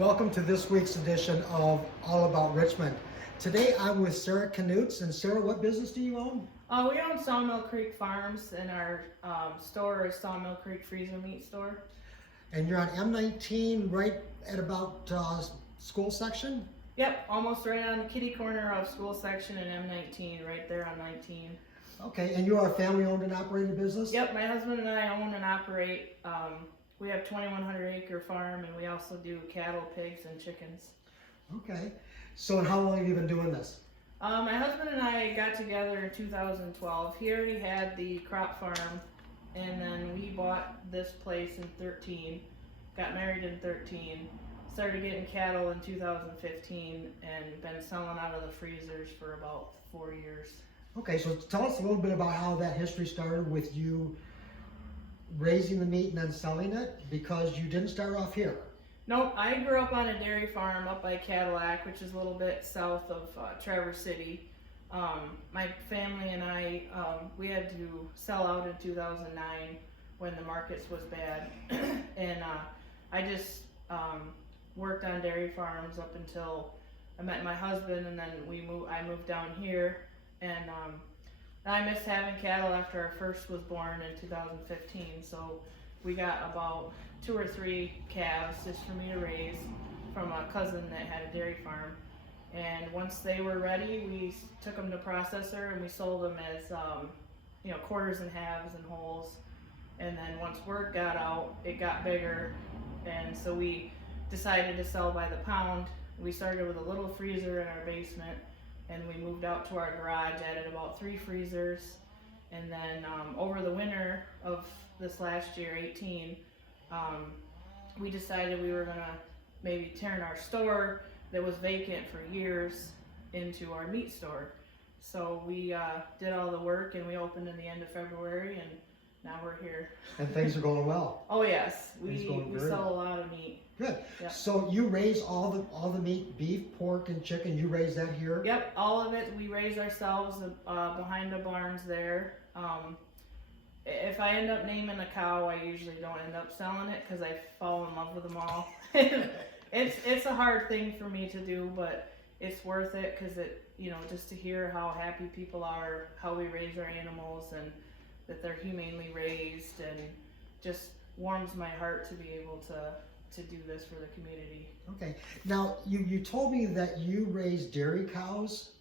Welcome to this week's edition of All About Richmond. Today I'm with Sarah Knutz. And Sarah, what business do you own? We own Sawmill Creek Farms, and our store is Sawmill Creek Freezer Meat Store. And you're on M19 right at about school section? Yep, almost right on the kitty corner of school section and M19, right there on 19. Okay, and you are a family-owned and operated business? Yep, my husband and I own and operate. We have 2,100 acre farm, and we also do cattle, pigs, and chickens. Okay, so how long have you been doing this? My husband and I got together in 2012. He already had the crop farm, and then we bought this place in 13, got married in 13, started getting cattle in 2015, and been selling out of the freezers for about 4 years. Okay, so tell us a little bit about how that history started with you raising the meat and then selling it, because you didn't start off here. Nope, I grew up on a dairy farm up by Cadillac, which is a little bit south of Traverse City. My family and I, we had to sell out in 2009 when the markets was bad, and I just worked on dairy farms up until I met my husband, and then I moved down here, and I missed having cattle after our first was born in 2015, so we got about 2 or 3 calves just for me to raise from a cousin that had a dairy farm. And once they were ready, we took them to processor and we sold them as quarters and halves and wholes. And then once word got out, it got bigger, and so we decided to sell by the pound. We started with a little freezer in our basement, and we moved out to our garage, added about 3 freezers, and then over the winter of this last year, 18, we decided we were gonna maybe turn our store that was vacant for years into our meat store. So we did all the work, and we opened in the end of February, and now we're here. And things are going well. Oh yes, we well. sell a lot of meat. Good. Yep. So you raise all the meat, beef, pork, and chicken. You raise that here? Yep, all of it we raise ourselves behind the barns there. If I end up naming a cow, I usually don't end up selling it because I fall in love with them all. It's a hard thing for me to do, but it's worth it because just to hear how happy people are, how we raise our animals, and that they're humanely raised, and just warms my heart to be able to do this for the community. Okay. Now, you told me that you raise dairy cows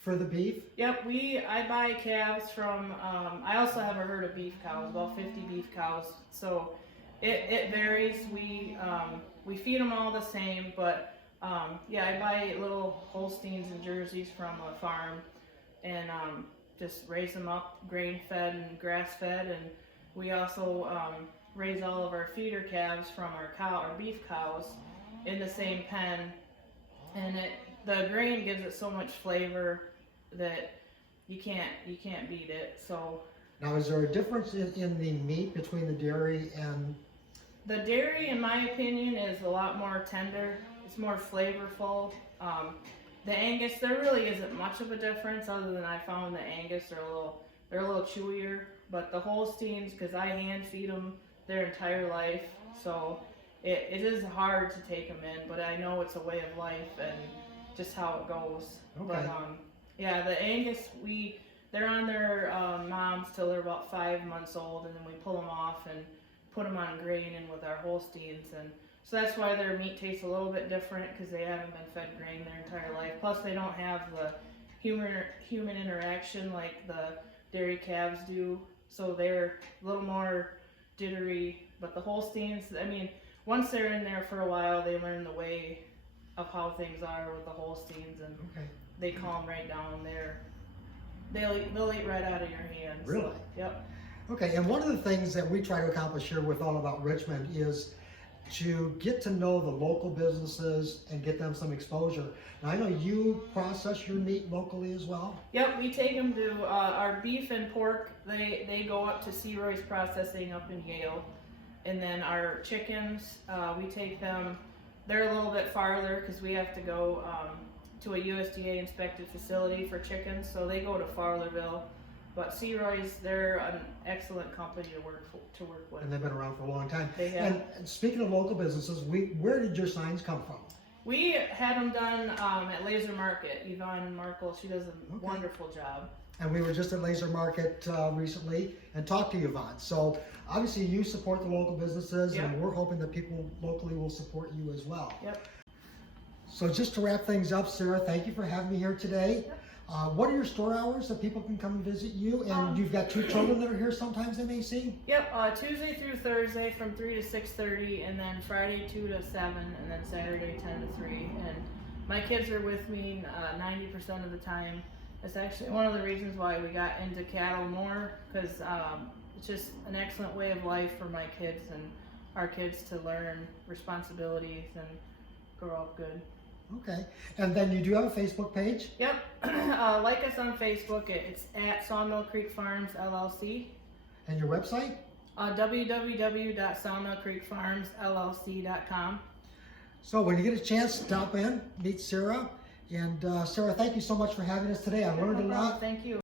for the beef? Yep, I buy calves from, I also have a herd of beef cows, about 50 beef cows, so it varies. We feed them all the same, but I buy little Holsteins and Jerseys from a farm, and just raise them up grain fed and grass fed, and we also raise all of our feeder calves from our beef cows in the same pen, and the grain gives it so much flavor that you can't beat it. So now, is there a difference in the meat between the dairy and the dairy? In my opinion, is a lot more tender. It's more flavorful. The Angus, there really isn't much of a difference, other than I found the Angus they're a little chewier. But the Holsteins, because I hand feed them their entire life, so it is hard to take them in. But I know it's a way of life and just how it goes. Okay. But the Angus, they're on their moms till they're about 5 months old, and then we pull them off and put them on grain in with our Holsteins, and so that's why their meat tastes a little bit different, because they haven't been fed grain their entire life. Plus, they don't have the human interaction like the dairy calves do, so they're a little more jittery. But the Holsteins, once they're in there for a while, they learn the way of how things are with the Holsteins, and they calm right down. They'll eat right out of your hands. Really? So, yep. Okay, and one of the things that we try to accomplish here with All About Richmond is to get to know the local businesses and get them some exposure. Now, I know you process your meat locally as well. Yep, we take them to our beef and pork. They go up to C. Roy's Processing up in Yale, and then our chickens, we take them. They're a little bit farther because we have to go to a USDA inspected facility for chickens, so they go to Fowlerville. But Searoy's, they're an excellent company to work with. And they've been around for a long time. They have. And speaking of local businesses, where did your signs come from? We had them done at Laser Market. Yvonne Markle, she does a wonderful job. And we were just at Laser Market recently and talked to Yvonne. So obviously you support the local businesses, Yep. and we're hoping that people locally will support you as well. Yep. So just to wrap things up, Sarah, thank you for having me here today. Yep. What are your store hours that people can come and visit you? And you've got 2 children that are here sometimes, they may see? Yep, Tuesday through Thursday from 3 to 6:30, and then Friday 2 to 7, and then Saturday 10 to 3. And my kids are with me 90% of the time. It's actually one of the reasons why we got into cattle more, because it's just an excellent way of life for my kids and our kids to learn responsibilities and grow up good. Okay. And then you do have a Facebook page? Yep. Like us on Facebook. It's at Sawmill Creek Farms LLC. And your website? www.sawmillcreekfarmsllc.com. So when you get a chance, stop in, meet Sarah. And Sarah, thank you so much for having us today. I learned a lot. Thank you.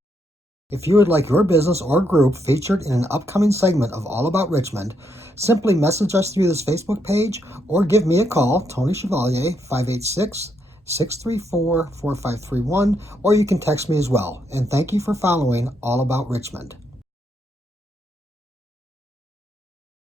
If you would like your business or group featured in an upcoming segment of All About Richmond, simply message us through this Facebook page or give me a call, Tony Chevalier, 586-634-4531, or you can text me as well. And thank you for following All About Richmond.